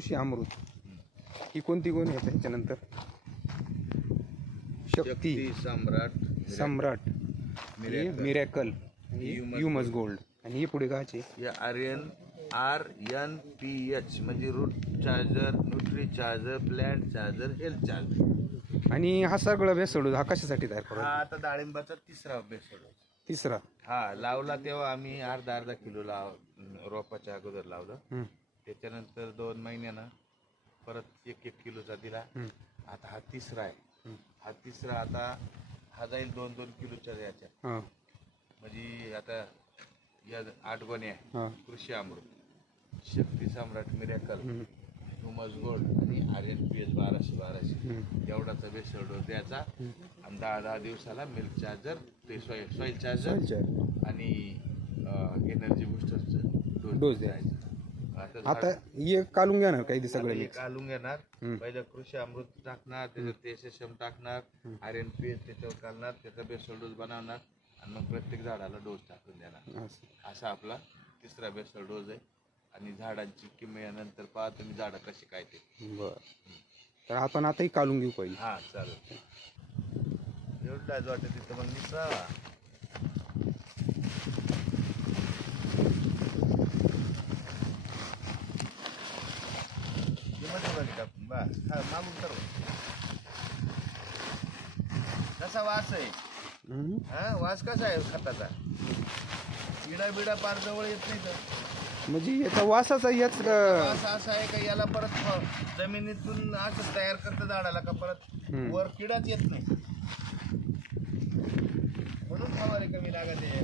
कृषी अमृत ही कोणती कोण येते त्याच्यानंतर Shakti, Samrat, miracle, humus gold आणि हे पुढे काचे RNPH म्हणजे root charger, nutri charger, plant charger, health charger. आणि हा सगळा बेसोड हा कशासाठी तयार करू? हा आता डाळिंबाचा तिसरा बेसोड. तिसरा हा लावला तेव्हा आम्ही अर्धा किलो रोपाच्या अगोदर लावलं. त्याच्यानंतर 2 महिन्यानं परत 1 किलोचा दिला. आता हा तिसरा आहे. हा तिसरा आता हा जाईल 2 किलोच्या याच्या. म्हणजे आता या 8 गोण्या आहे. कृषी अमृत, शक्ती, सम्राट, मिरॅकल, ह्युमस गोल्ड आणि RNPH 1200 एवढाचा बेसल डोस द्यायचा. आणि 10 दिवसाला मिल्क चार्जर, ते सॉइल चार्जर आणि एनर्जी बुस्टरचं डोस द्यायचा. आता हे काढून घेणार काही सगळं हे काढून घेणार. पहिलं कृषी अमृत टाकणार, त्याच्यात SSM टाकणार, RNPH त्याच्यावर घालणार, त्याचा बेसल डोस बनवणार आणि मग प्रत्येक झाडाला डोस टाकून देणार. असा आपला तिसरा बेसल डोस आहे. आणि झाडांची किमयानंतर पहा तुम्ही झाडं कशी काय ते. बरं, तर आपण आताही काढून घेऊ पाहिजे. हा चालेल. एवढं आज वाटत तिथं मग निसरा बस. हा मागून कर. कसा वास आहे? हा वास कसा आहे खताचा? बिडा पार जवळ येत नाही तर म्हणजे याचा वासाचा याच वास असा आहे का याला परत जमिनीतून असं तयार करतं झाडाला का परत वर किडाच येत नाही. म्हणून फवारे कमी लागत आहे.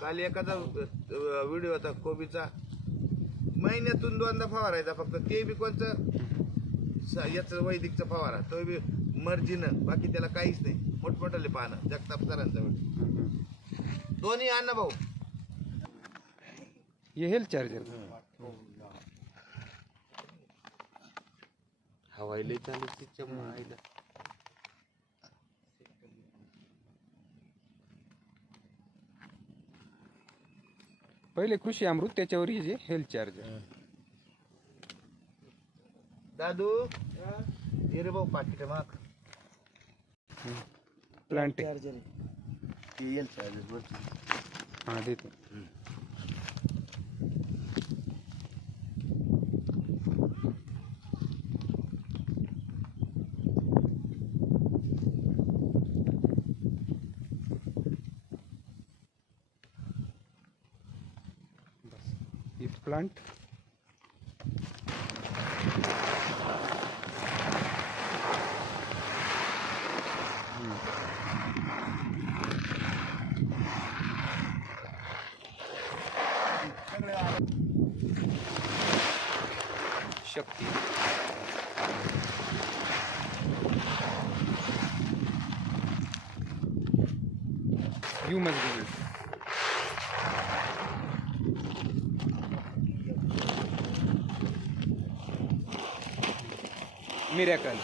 काल एखादा व्हिडिओ होता कोबीचा, महिन्यातून 2दा फवारायचा फक्त. ते बी कोणतं याचं वैदिकचा फवारा, तो बी मर्जीनं, बाकी त्याला काहीच नाही. मोठमोठाले पानं जगताप सरांचा दोन्ही अन्न भाऊ. हे हेल्थ चार्जर हवाईला चालू तिच्या आईला. पहिले कृषी अमृत, त्याच्यावर हे जे हेल्थ चार्जर. दादू ये रे भाऊ पाकिट माग. Plant charger health charger. हा देतो. प्लांट शक्ती, ह्युमस गोल्ड, मिरॅकल,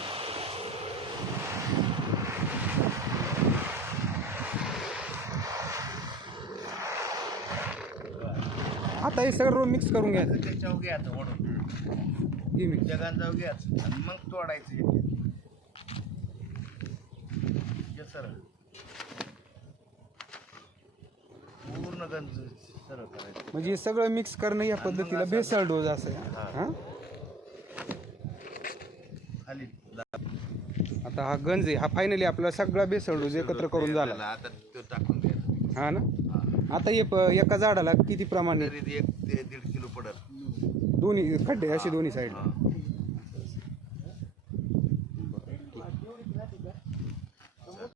आता हे सगळं मिक्स करून घ्यायचं. त्याच्यावर घ्यायचं ओढून जगांजावर घ्यायचं आणि मग तोडायचं. सर पूर्ण गंज सरळ करायचं. म्हणजे हे सगळं मिक्स करणं या पद्धतीला बेसल डोस असं आहे. खाली आता हा गंज आहे, हा फायनली आपला सगळा बेसल डोस एकत्र करून झाला. आता तो टाकून द्यायचा. हा ना. आता हे एका झाडाला किती प्रमाणे? 1 ते 1.5 किलो पडत. दोन्ही खड्डे असे दोन्ही साईड.